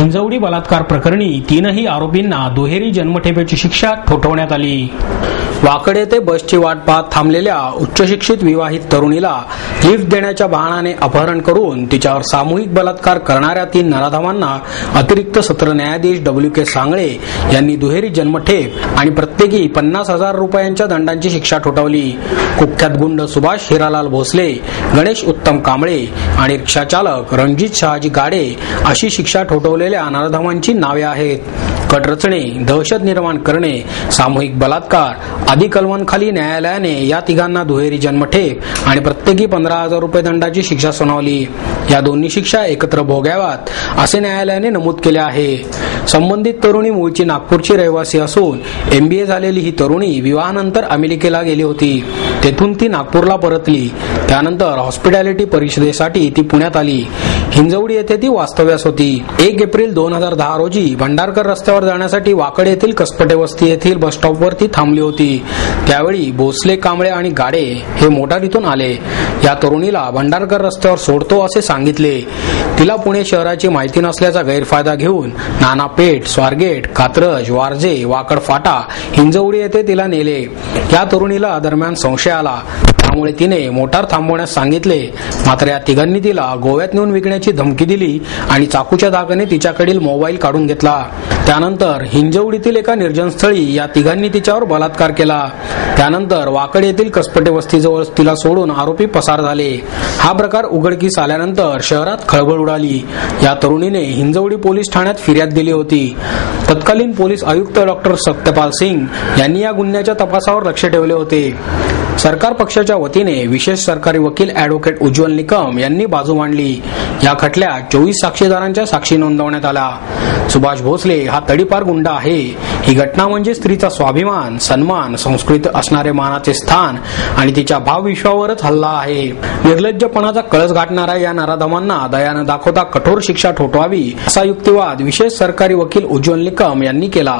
हिंजवडी बलात्कार प्रकरणी तीनही आरोपींना दुहेरी जन्मठेपेची शिक्षा ठोठावण्यात आली। वाकड येथे बसची वाट पाहत थांबलेल्या उच्चशिक्षित विवाहित तरुणीला लिफ्ट देण्याच्या बहाण्याने अपहरण करून तिच्यावर सामूहिक बलात्कार करणाऱ्या 3 नराधमांना अतिरिक्त सत्र न्यायाधीश W.K. सांगळे यांनी दुहेरी जन्मठेप आणि प्रत्येकी 50,000 रुपयांच्या दंडाची शिक्षा ठोठावली। कुख्यात गुंड सुभाष हिरालाल भोसले, गणेश उत्तम कांबळे आणि रिक्षाचालक रणजित शहाजी गाडे अशी शिक्षा ठोठावलेल्या नराधमांची नावे आहेत। कट रचणे, दहशत निर्माण करणे, सामूहिक बलात्कार आदी कलमांखाली न्यायालयाने या तिघांना दुहेरी जन्मठेप आणि प्रत्येकी 15,000 रुपये दंडाची शिक्षा सुनावली। या दोन्ही शिक्षा एकत्र भोगाव्यात असे न्यायालयाने नमूद केले आहे। संबंधित तरुणी मूळची नागपूरची रहिवासी असून MBA झालेली ही तरुणी विवाहानंतर अमेरिकेला गेली होती। तेथून ती नागपूरला परतली। त्यानंतर हॉस्पिटॅलिटी परिषदेसाठी ती पुण्यात आली। हिंजवडी येथे ती वास्तव्यास होती। 1 एप्रिल 2010 रोजी भंडारकर रस्त्यावर जाण्यासाठी वाकड येथील कसपटे वस्ती येथील बस स्टॉपवर ती थांबली होती। त्यावेळी भोसले, कांबळे आणि गाडे हे मोटारीतून आले। या तरुणीला भंडारकर रस्त्यावर सोडतो असे सांगितले। तिला पुणे शहराची माहिती नसल्याचा गैरफायदा घेऊन नानापेठ, स्वारगेट, कात्रज, वारजे, वाकड फाटा, हिंजवडी येथे तिला नेले। या तरुणीला दरम्यान संशय आला, त्यामुळे तिने मोटार थांबवण्यास सांगितले। मात्र या तिघांनी तिला गोव्यात नेऊन विकण्याची धमकी दिली आणि चाकूच्या धाकाने तिच्याकडील मोबाईल काढून घेतला। त्यानंतर हिंजवडीतील एका निर्जन स्थळी या तिघांनी तिच्यावर बलात्कार केला। त्यानंतर वाकड येथील कसपटे वस्तीजवळ तिला सोडून आरोपी पसार झाले। हा प्रकार उघडकीस आल्यानंतर शहरात खळबळ उडाली। या तरुणीने हिंजवडी पोलीस ठाण्यात फिर्याद दिली होती। तत्कालीन पोलीस आयुक्त डॉ. सत्यपाल सिंग यांनी या गुन्ह्याच्या तपासावर लक्ष ठेवले होते। सरकार पक्षाच्या वतीने विशेष सरकारी वकील ॲडव्होकेट उज्ज्वल निकम यांनी बाजू मांडली। या खटल्यात 24 साक्षीदारांच्या साक्षी नोंदवण्यात आल्या। सुभाष भोसले हा तडीपार गुंड आहे। ही घटना म्हणजे स्त्रीचा स्वाभिमान, सन्मान, संस्कृत असणारे मानाचे स्थान आणि तिच्या भावविश्वावरच हल्ला आहे। निर्लज्जपणाचा कळस गाठणाऱ्या या नराधमांना दयानं दाखवता कठोर शिक्षा ठोठवावी असा युक्तिवाद विशेष सरकारी वकील उज्ज्वल निकम यांनी केला।